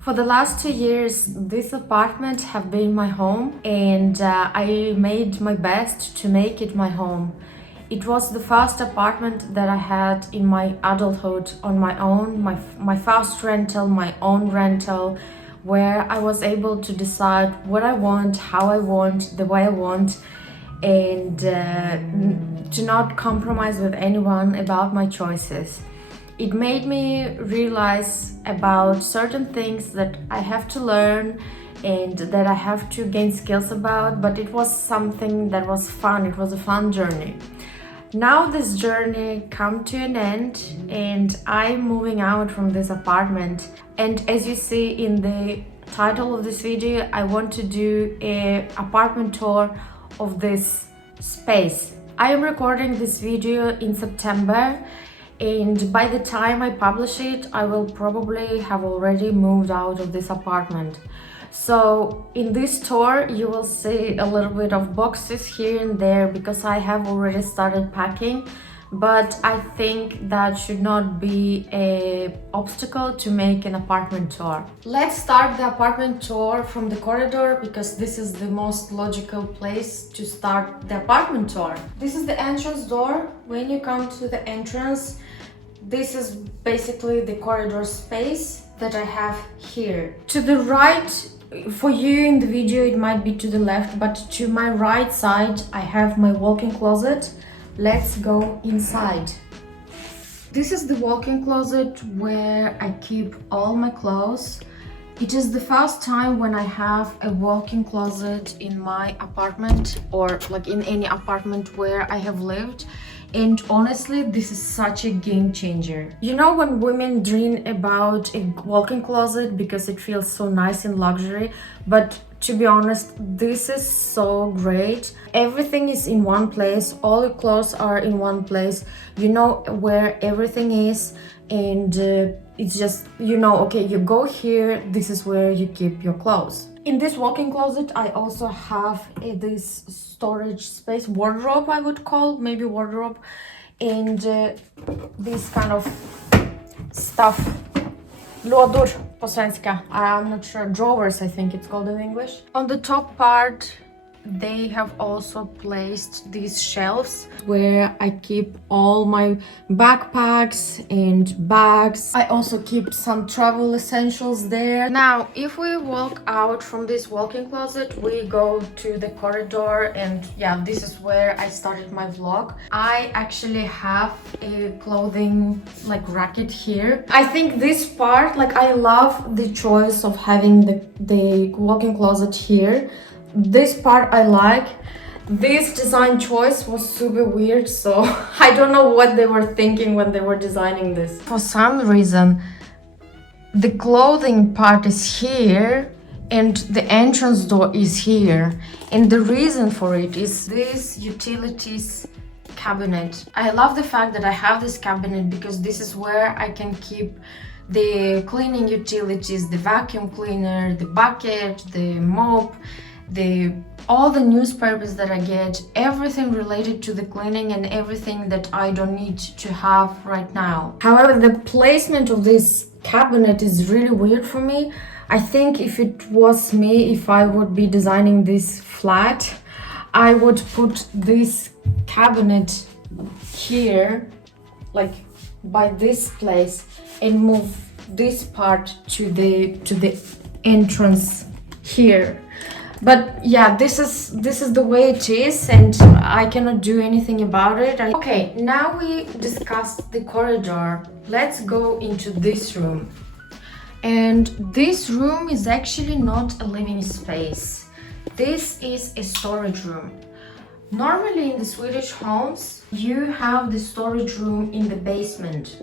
For the last 2 years, this apartment have been my home, and I made my best to make it my home. It was the first apartment that I had in my adulthood on my own, my first rental, my own rental, where I was able to decide what I want, how I want, the way I want, and to not compromise with anyone about my choices. It made me realize about certain things that I have to learn and that I have to gain skills about, but it was something that was fun. It was a fun journey. Now this journey come to an end and I'm moving out from this apartment. And as you see in the title of this video, I want to do a apartment tour of this space. I am recording this video in September, and by the time I publish it, I will probably have already moved out of this apartment. So in this tour, you will see a little bit of boxes here and there because I have already started packing, but I think that should not be an obstacle to make an apartment tour. Let's start the apartment tour from the corridor because this is the most logical place to start the apartment tour. This is the entrance door. When you come to the entrance, this is basically the corridor space that I have here. To the right, for you in the video it might be to the left, but to my right side I have my walk-in closet. Let's go inside. This is the walk-in closet where I keep all my clothes. It is the first time when I have a walk-in closet in my apartment or like in any apartment where I have lived. And honestly, this is such a game changer. You know, when women dream about a walk-in closet because it feels so nice and luxury, but to be honest, this is so great. Everything is in one place, all your clothes are in one place. You know where everything is, and it's just, you know, okay, you go here, this is where you keep your clothes. In this walk-in closet, I also have this storage space, wardrobe I would call, maybe wardrobe, and this kind of stuff. Lådor på svenska. I'm not sure. Drawers, I think it's called in English. On the top part, they have also placed these shelves where I keep all my backpacks and bags. I also keep some travel essentials there. Now, if we walk out from this walk-in closet, we go to the corridor, and yeah, this is where I started my vlog. I actually have a clothing like racket here. I think this part, like I love the choice of having the walk-in closet here. This part I like. This design choice was super weird, so I don't know what they were thinking when they were designing this. For some reason, the clothing part is here and the entrance door is here. And the reason for it is this utilities cabinet. I love the fact that I have this cabinet because this is where I can keep the cleaning utilities, the vacuum cleaner, the bucket, the mop, all the newspapers that I get, everything related to the cleaning and everything that I don't need to have right now. However, the placement of this cabinet is really weird for me. I think if it was me, if I would be designing this flat, I would put this cabinet here, like by this place, and move this part to the entrance here. But yeah, this is the way it is, and I cannot do anything about it. Okay, now we discussed the corridor. Let's go into this room. And this room is actually not a living space. This is a storage room. Normally in the Swedish homes, you have the storage room in the basement.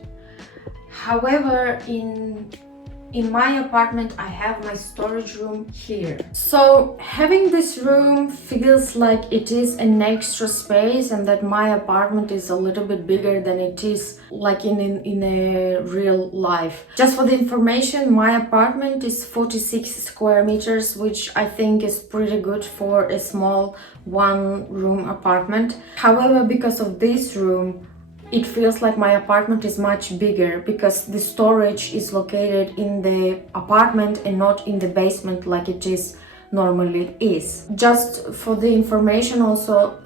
However, in my apartment, I have my storage room here. So having this room feels like it is an extra space and that my apartment is a little bit bigger than it is like in a real life. Just for the information, my apartment is 46 square meters, which I think is pretty good for a small one-room apartment. However, because of this room, it feels like my apartment is much bigger because the storage is located in the apartment and not in the basement like it is normally is. Just for the information also,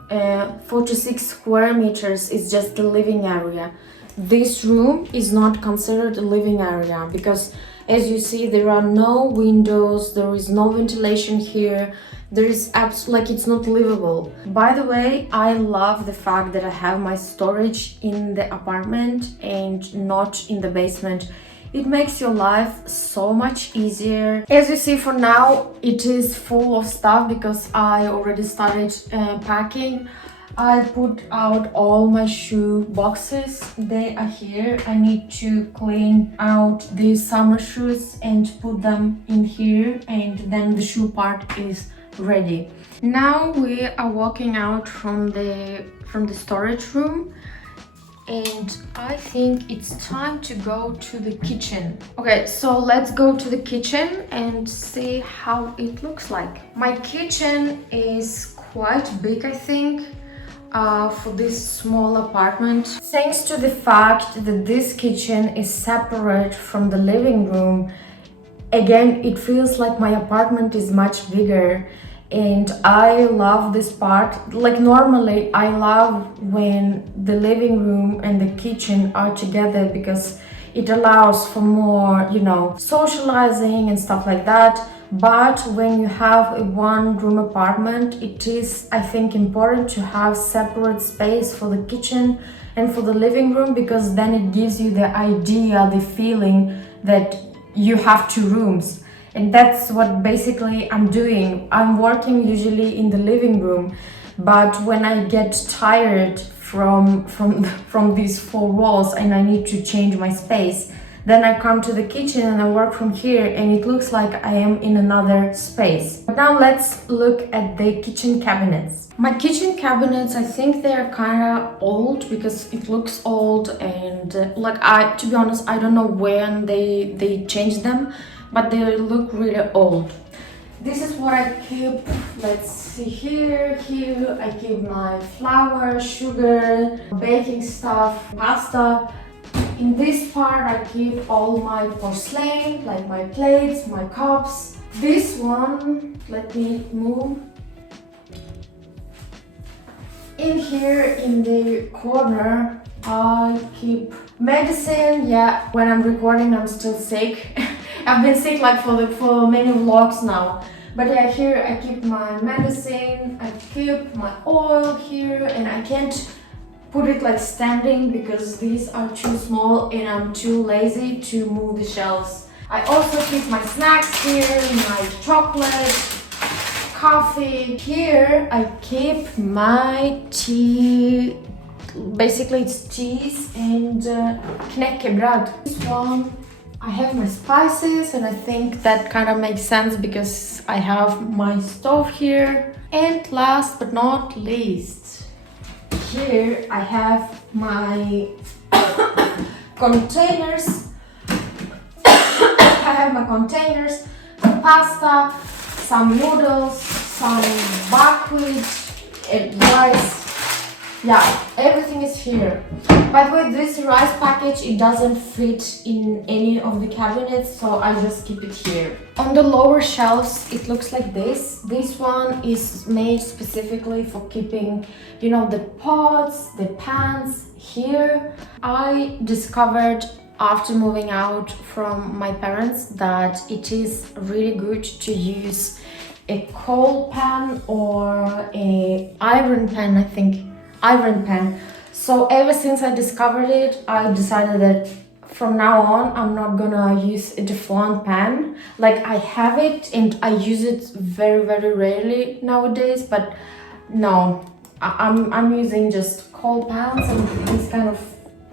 46 square meters is just the living area. This room is not considered a living area because, as you see, there are no windows, there is no ventilation here, there is like it's not livable. By the way, I love the fact that I have my storage in the apartment and not in the basement. It makes your life so much easier. As you see, for now it is full of stuff because I already started packing. I put out all my shoe boxes. They are here. I need to clean out the summer shoes and put them in here, and then the shoe part is ready. Now we are walking out from the storage room, and I think it's time to go to the kitchen. Okay, so let's go to the kitchen and see how it looks like. My kitchen is quite big, I think, for this small apartment. Thanks to the fact that this kitchen is separate from the living room, again, it feels like my apartment is much bigger. And I love this part. Like normally I love when the living room and the kitchen are together because it allows for more, socializing and stuff like that. But when you have a one-room apartment, it is, I think, important to have separate space for the kitchen and for the living room, because then it gives you the idea, the feeling that you have two rooms. And that's what basically I'm doing. I'm working usually in the living room, but when I get tired from these four walls and I need to change my space, then I come to the kitchen and I work from here, and it looks like I am in another space. But now let's look at the kitchen cabinets. My kitchen cabinets, I think they're kind of old because it looks old, and to be honest, I don't know when they changed them, but they look really old. This is what I keep. Let's see here. Here I keep my flour, sugar, baking stuff, pasta. In this part I keep all my porcelain, like my plates, my cups. This one, let me move. In here in the corner I keep medicine. Yeah, when I'm recording I'm still sick. I've been sick like for many vlogs now. But yeah, here I keep my medicine, I keep my oil here, and I can't put it like standing because these are too small and I'm too lazy to move the shelves. I also keep my snacks here, my chocolate, coffee. Here I keep my tea. Basically it's cheese and knäckebröd. This one I have my spices, and I think that kind of makes sense because I have my stove here. And last but not least, here I have my containers. I have my containers, my pasta, some noodles, some buckwheat, and rice. Yeah, everything is here. By the way, this rice package, it doesn't fit in any of the cabinets, so I just keep it here. On the lower shelves, it looks like this. This one is made specifically for keeping, the pots, the pans here. I discovered after moving out from my parents that it is really good to use a coal pan or a iron pan, I think. Iron pan. So ever since I discovered it, I decided that from now on I'm not gonna use a Teflon pan. Like, I have it and I use it very, very rarely nowadays, but no, I'm using just coal pans and these kind of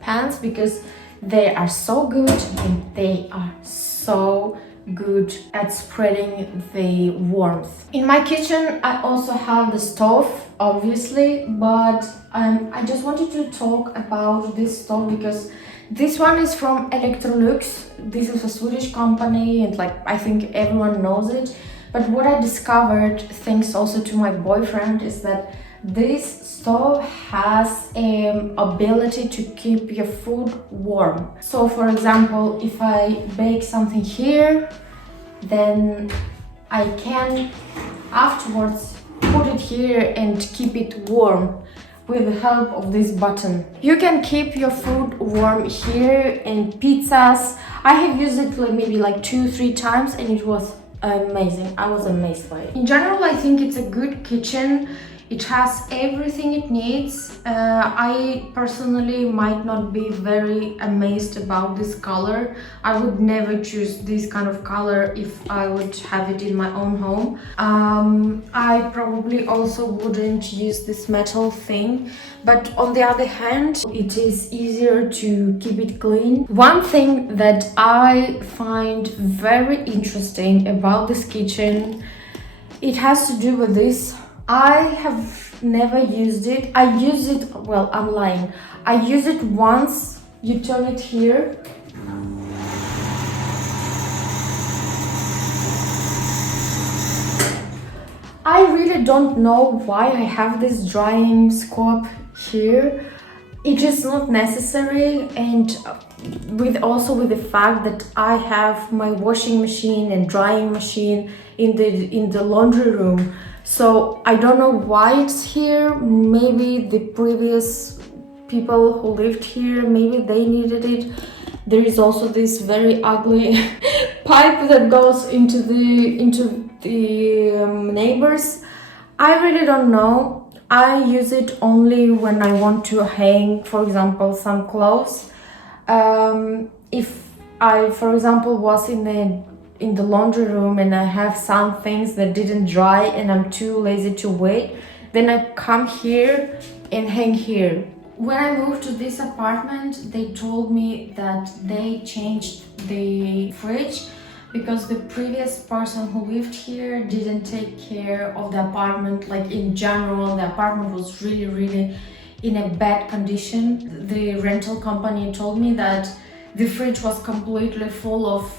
pans because they are so good and they are so good at spreading the warmth. In my kitchen I also have the stove, obviously, but I just wanted to talk about this stove because this one is from Electrolux. This is a Swedish company and I think everyone knows it. But what I discovered, thanks also to my boyfriend, is that This stove has an ability to keep your food warm. So for example, if I bake something here, then I can afterwards put it here and keep it warm with the help of this button. You can keep your food warm here in pizzas. I have used it maybe like 2-3 times and it was amazing. I was amazed by it. In general, I think it's a good kitchen. It has everything it needs. I personally might not be very amazed about this color. I would never choose this kind of color if I would have it in my own home. I probably also wouldn't use this metal thing, but on the other hand, it is easier to keep it clean. One thing that I find very interesting about this kitchen, it has to do with this. I have never used it. I use it, well, I'm lying. I use it once. You turn it here. I really don't know why I have this drying scope here. It is not necessary, and with the fact that I have my washing machine and drying machine in the laundry room. So I don't know why it's here. Maybe the previous people who lived here, maybe they needed it. There is also this very ugly pipe that goes into the neighbors. I really don't know. I use it only when I want to hang, for example, some clothes. If I, for example, was in the laundry room and I have some things that didn't dry and I'm too lazy to wait, then I come here and hang here. When I moved to this apartment, they told me that they changed the fridge because the previous person who lived here didn't take care of the apartment. Like in general, the apartment was really in a bad condition. The rental company told me that the fridge was completely full of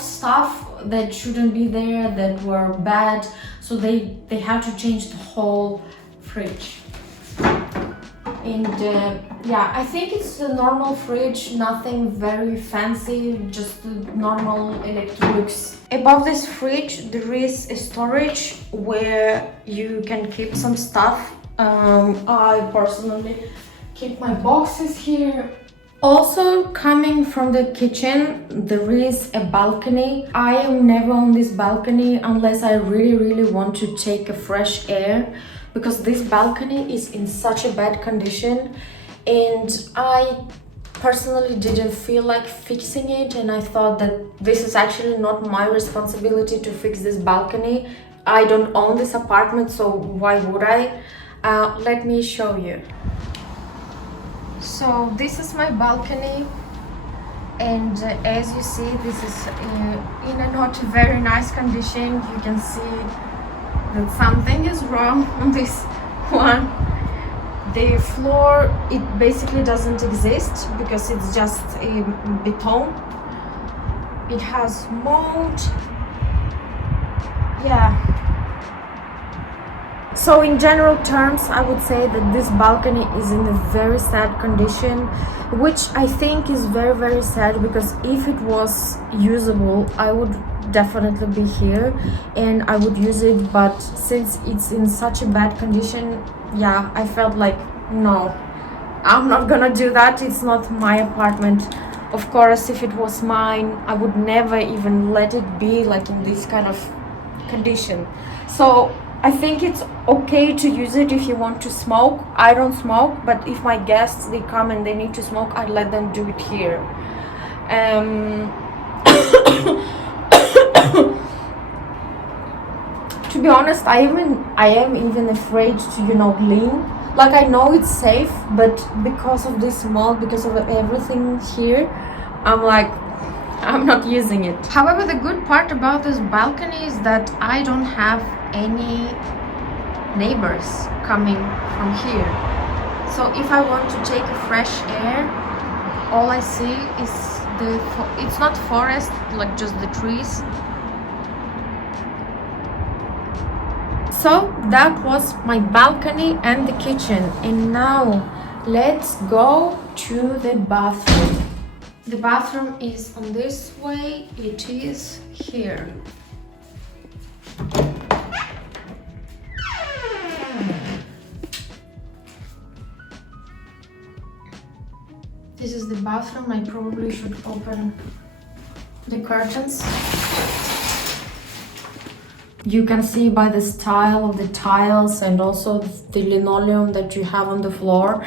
stuff that shouldn't be there, that were bad, so they had to change the whole fridge. And yeah, I think it's a normal fridge, nothing very fancy, just normal electronics. Above this fridge there is a storage where you can keep some stuff. I personally keep my boxes here. Also, coming from the kitchen, there is a balcony. I am never on this balcony unless I really want to take a fresh air, because this balcony is in such a bad condition and I personally didn't feel like fixing it, and I thought that this is actually not my responsibility to fix this balcony. I don't own this apartment, so why would I? Let me show you. So this is my balcony, and as you see, this is in a not very nice condition. You can see that something is wrong on this one. The floor, it basically doesn't exist because it's just a beton. It has mold. Yeah. So in general terms, I would say that this balcony is in a very sad condition, which I think is very sad, because if it was usable, I would definitely be here and I would use it, but since it's in such a bad condition, yeah, I felt like, no, I'm not gonna do that. It's not my apartment. Of course, if it was mine, I would never even let it be like in this kind of condition. So I think it's okay to use it if you want to smoke. I don't smoke, but if my guests, they come and they need to smoke, I let them do it here. To be honest, I am even afraid to, clean. Like, I know it's safe, but because of this mold, because of everything here, I'm like, I'm not using it. However, the good part about this balcony is that I don't have any neighbors coming from here. So if I want to take a fresh air, all I see is it's not forest, like just the trees. So that was my balcony and the kitchen, and now let's go to the bathroom. The bathroom is on this way, it is here. This is the bathroom. I probably should open the curtains. You can see by the style of the tiles and also the linoleum that you have on the floor,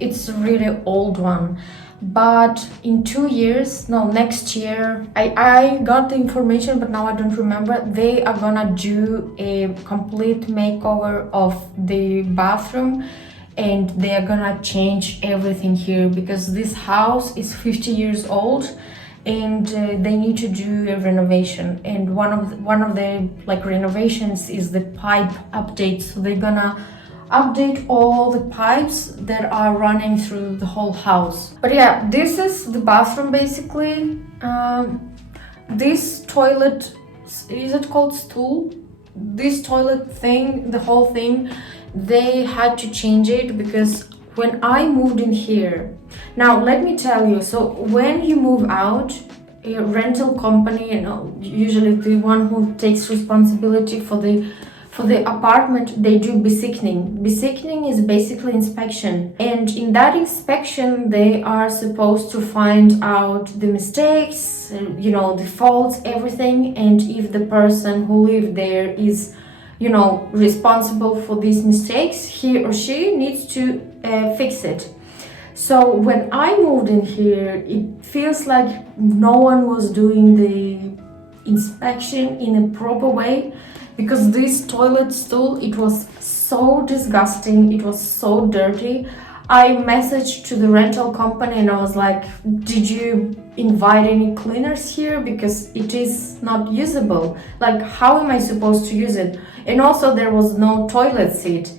it's a really old one. But in 2 years, no, next year, I got the information, but now I don't remember. They are gonna do a complete makeover of the bathroom, and they are gonna change everything here because this house is 50 years old, and they need to do a renovation. And one of the like renovations is the pipe update. So they're gonna update all the pipes that are running through the whole house. But yeah, this is the bathroom basically. This toilet, is it called stool? This toilet thing, the whole thing, they had to change it because when I moved in here, now let me tell you, so when you move out, a rental company, you know, usually the one who takes responsibility for the apartment, they do besikning. Besikning is basically inspection, and in that inspection they are supposed to find out the mistakes, you know, the faults, everything, and if the person who lived there is, you know, responsible for these mistakes, he or she needs to fix it. So when I moved in here, it feels like no one was doing the inspection in a proper way, because this toilet stool, it was so disgusting, it was so dirty. I messaged to the rental company and I was like, did you invite any cleaners here, because it is not usable? Like, how am I supposed to use it? And also there was no toilet seat.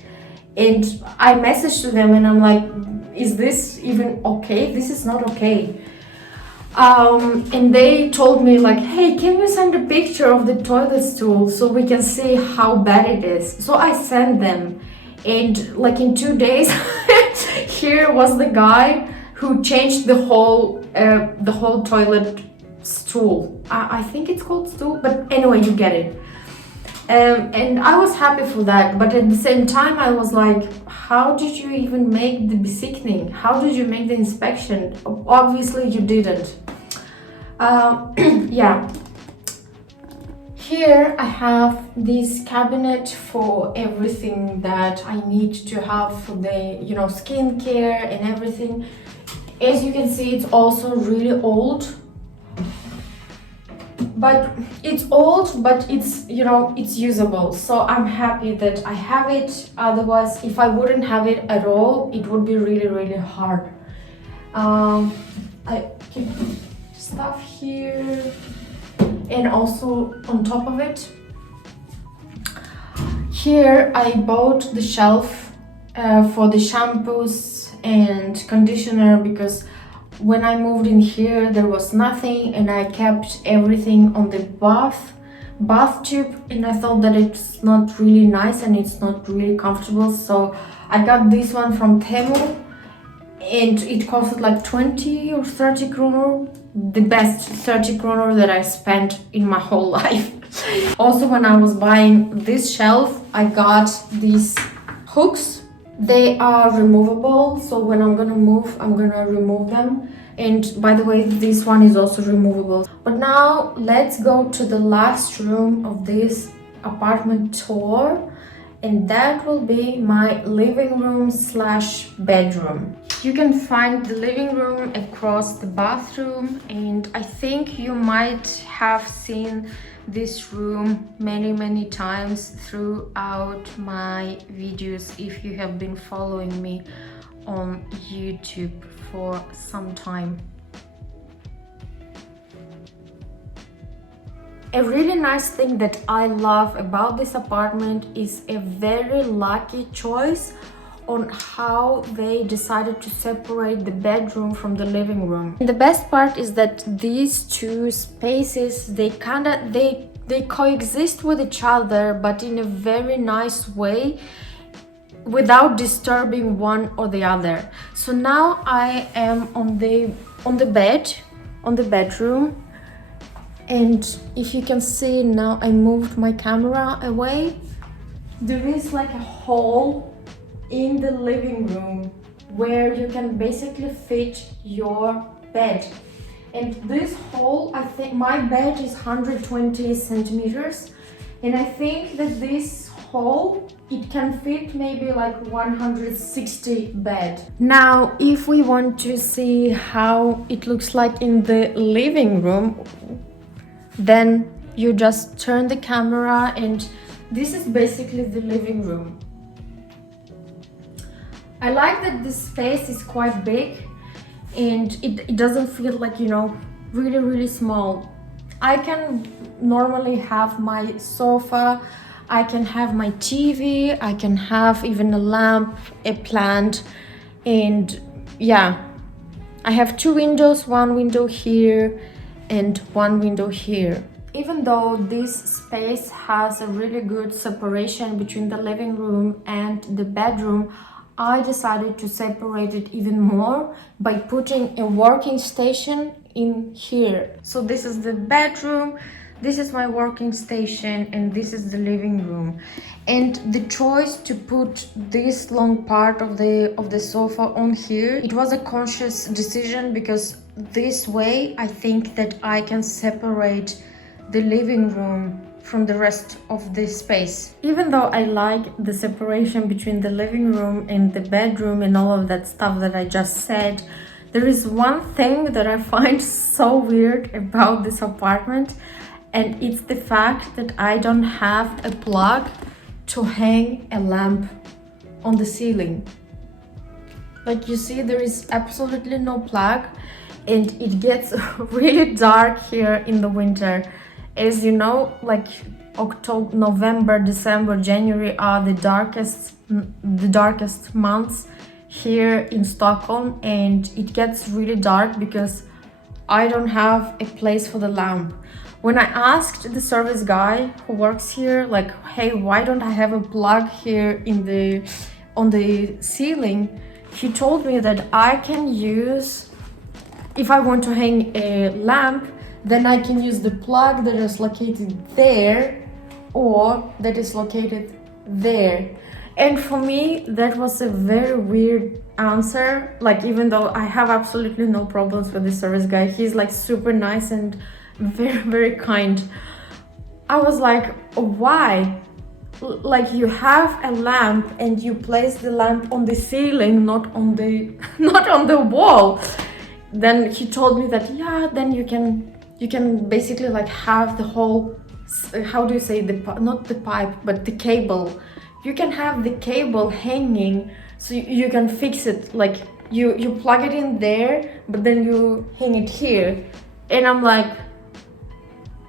And I messaged to them and I'm like, is this even okay? This is not okay. And they told me like, hey, can you send a picture of the toilet stool so we can see how bad it is? So I sent them, and like in 2 days here was the guy who changed the whole toilet stool. I think it's called stool, but anyway, you get it. And I was happy for that, but at the same time I was like, how did you even make the besikning? How did you make the inspection? Obviously you didn't. Yeah. Here I have this cabinet for everything that I need to have for the, you know, skincare and everything. As you can see, it's also really old. But it's old, but it's, you know, it's usable. So I'm happy that I have it. Otherwise, if I wouldn't have it at all, it would be really, really hard. I keep stuff here, and also on top of it, here I bought the shelf for the shampoos and conditioner, because when I moved in here there was nothing, and I kept everything on the bath tube, and I thought that it's not really nice and it's not really comfortable. So I got this one from Temu, and it costed like 20 or 30 kroner, the best 30 kroner that I spent in my whole life. Also, when I was buying this shelf, I got these hooks. They are removable, so when I'm gonna move, I'm gonna remove them. And by the way, this one is also removable. But now let's go to the last room of this apartment tour, and that will be my living room slash bedroom. You can find the living room across the bathroom, and I think you might have seen this room many times throughout my videos if you have been following me on YouTube for some time. A really nice thing that I love about this apartment is a very lucky choice on how they decided to separate the bedroom from the living room. And the best part is that these two spaces, they they coexist with each other, but in a very nice way, without disturbing one or the other. So now I am on the bedroom, and if you can see now, I moved my camera away. There is like a hole in the living room where you can basically fit your bed. And this hole, I think my bed is 120 centimeters, and I think that this hole, it can fit maybe like 160 bed. Now, if we want to see how it looks like in the living room, then you just turn the camera, and this is basically the living room. I like that this space is quite big, and it doesn't feel like, you know, really small. I can normally have my sofa, I can have my TV, I can have even a lamp, a plant, and yeah, I have two windows, one window here and one window here. Even though this space has a really good separation between the living room and the bedroom, I decided to separate it even more by putting a working station in here. So this is the bedroom, this is my working station, and this is the living room. And the choice to put this long part of the sofa on here, it was a conscious decision, because this way I think that I can separate the living room from the rest of this space. Even though I like the separation between the living room and the bedroom and all of that stuff that I just said, there is one thing that I find so weird about this apartment, and it's the fact that I don't have a plug to hang a lamp on the ceiling. Like, you see, there is absolutely no plug, and it gets really dark here in the winter. As you know, like October, November, December, January are the darkest months here in Stockholm, and it gets really dark because I don't have a place for the lamp. When I asked the service guy who works here, like, hey, why don't I have a plug here on the ceiling? He told me that I can use, if I want to hang a lamp, then I can use the plug that is located there or that is located there. And for me, that was a very weird answer. Like, even though I have absolutely no problems with the service guy, he's like super nice and very kind. I was like, why? Like, you have a lamp and you place the lamp on the ceiling, not on the wall. Then he told me that, yeah, then you can basically like have the whole, how do you say, not the pipe, but the cable. You can have the cable hanging, so you can fix it. Like, you plug it in there, but then you hang it here. And I'm like,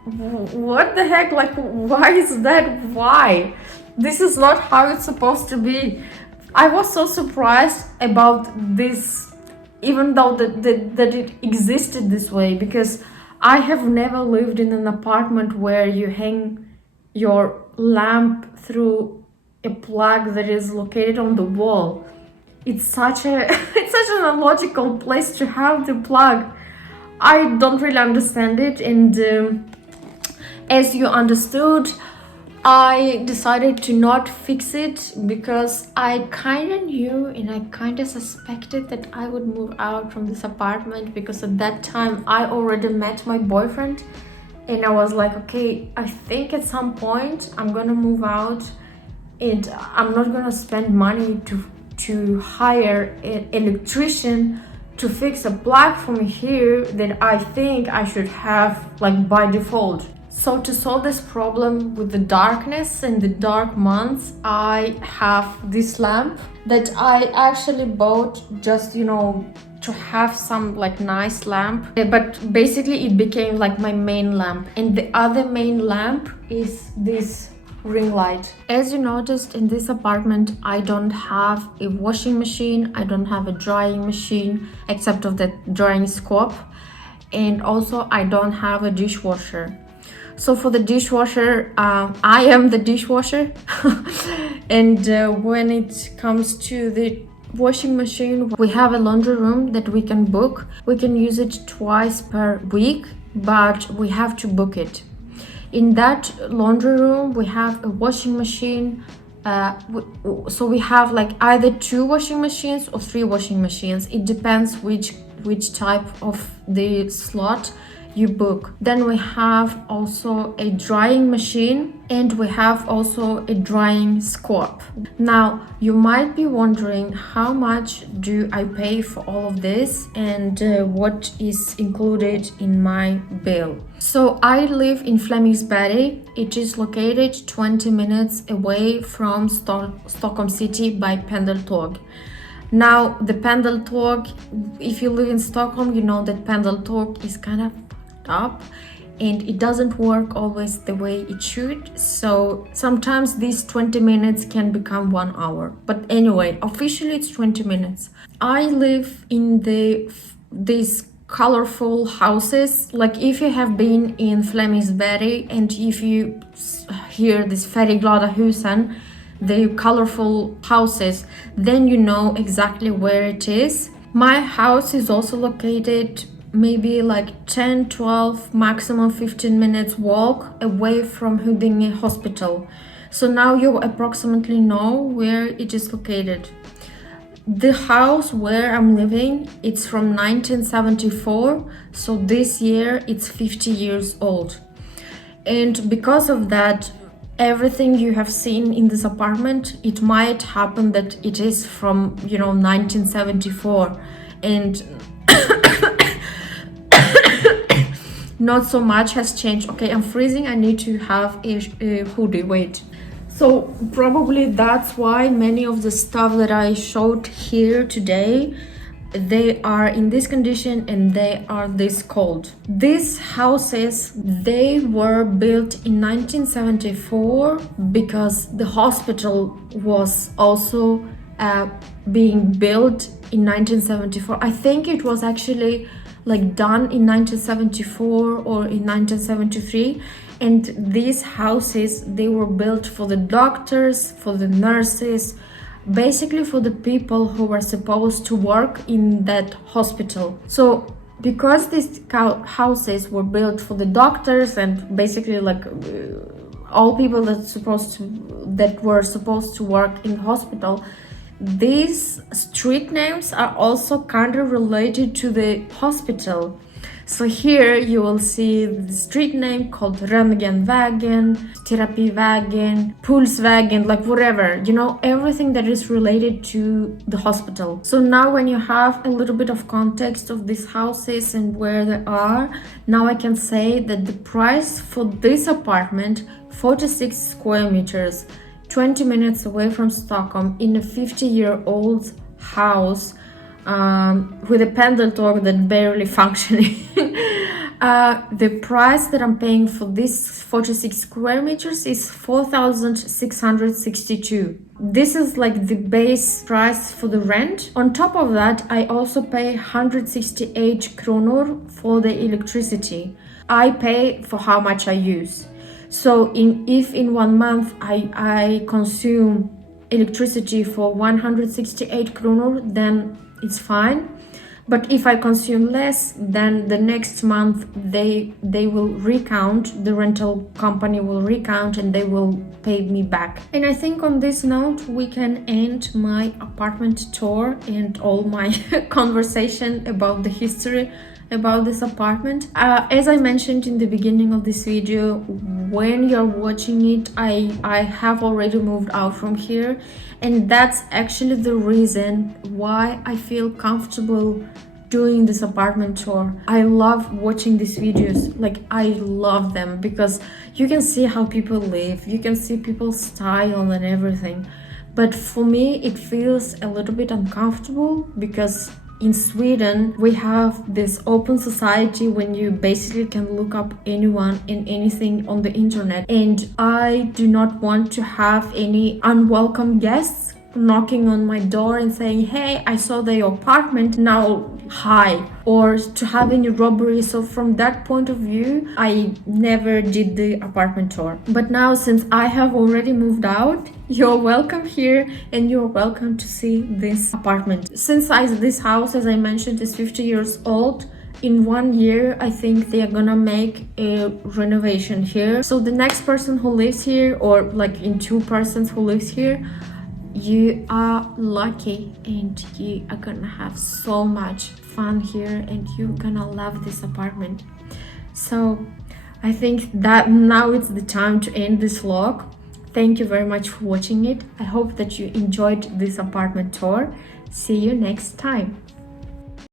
what the heck? Like, why is that? Why? This is not how it's supposed to be. I was so surprised about this, even though that it existed this way, because I have never lived in an apartment where you hang your lamp through a plug that is located on the wall. It's such an illogical place to have the plug. I don't really understand it, and as you understood, I decided to not fix it because I kind of knew and I kind of suspected that I would move out from this apartment, because at that time I already met my boyfriend, and I was like, okay, I think at some point I'm gonna move out, and I'm not gonna spend money to hire an electrician to fix a plug for me here that I think I should have like by default. So to solve this problem with the darkness and the dark months, I have this lamp that I actually bought just, you know, to have some like nice lamp. But basically it became like my main lamp. And the other main lamp is this ring light. As you noticed, in this apartment, I don't have a washing machine. I don't have a drying machine, except of the drying scope. And also I don't have a dishwasher. So for the dishwasher, I am the dishwasher. And when it comes to the washing machine, we have a laundry room that we can book. We can use it twice per week, but we have to book it. In that laundry room, we have a washing machine. So we have like either 2 washing machines or 3 washing machines. It depends which type of the slot you book. Then we have also a drying machine, and we have also a drying scope. Now you might be wondering, how much do I pay for all of this, and what is included in my bill? So I live in Flemingsberg. It is located 20 minutes away from Stockholm City by pendeltåg. Now the pendeltåg, if you live in Stockholm, you know that pendeltåg is kind of up and it doesn't work always the way it should, so sometimes these 20 minutes can become 1 hour. But anyway, officially it's 20 minutes. I live in these colorful houses. Like if you have been in Flemingsberg and if you hear this färgglada husen, the colorful houses, then you know exactly where it is. My house is also located maybe like 10, 12, maximum 15 minutes walk away from Huddinge Hospital. So now you approximately know where it is located. The house where I'm living, it's from 1974, so this year it's 50 years old. And because of that, everything you have seen in this apartment, it might happen that it is from 1974, and not so much has changed. Okay, I'm freezing. I need to have a hoodie. Wait. So probably that's why many of the stuff that I showed here today, they are in this condition and they are this cold. These houses, they were built in 1974 because the hospital was also being built in 1974. I think it was actually like done in 1974 or in 1973, and these houses, they were built for the doctors, for the nurses, basically for the people who were supposed to work in that hospital. So because these houses were built for the doctors and basically like all people that were supposed to work in the hospital, these street names are also kind of related to the hospital. So here you will see the street name called Röntgenvägen, Terapivägen, Pulsvägen, like whatever, everything that is related to the hospital. So now when you have a little bit of context of these houses and where they are, now I can say that the price for this apartment, 46 square meters, 20 minutes away from Stockholm, in a 50-year-old house with a pendeltåg that barely functioning. The price that I'm paying for this 46 square meters is 4,662. This is like the base price for the rent. On top of that, I also pay 168 kronor for the electricity. I pay for how much I use. So if in 1 month I consume electricity for 168 kronor, then it's fine. But if I consume less, then the next month they will recount, the rental company will recount and they will pay me back. And I think on this note we can end my apartment tour and all my conversation about the history about this apartment. As I mentioned in the beginning of this video, when you're watching it, I have already moved out from here, and that's actually the reason why I feel comfortable doing this apartment tour. I love watching these videos, like I love them because you can see how people live, you can see people's style and everything. But for me it feels a little bit uncomfortable because in Sweden we have this open society when you basically can look up anyone and anything on the internet, and I do not want to have any unwelcome guests knocking on my door and saying, hey, I saw your apartment, now high or to have any robbery. So from that point of view, I never did the apartment tour. But now, since I have already moved out, you're welcome here and you're welcome to see this apartment. Since this house, as I mentioned, is 50 years old, in 1 year I think they are gonna make a renovation here. So the next person who lives here, or like in 2 persons who lives here, you are lucky and you are gonna have so much fun here and you're gonna love this apartment. So I think that now it's the time to end this vlog. Thank you very much for watching it. I hope that you enjoyed this apartment tour. See you next time.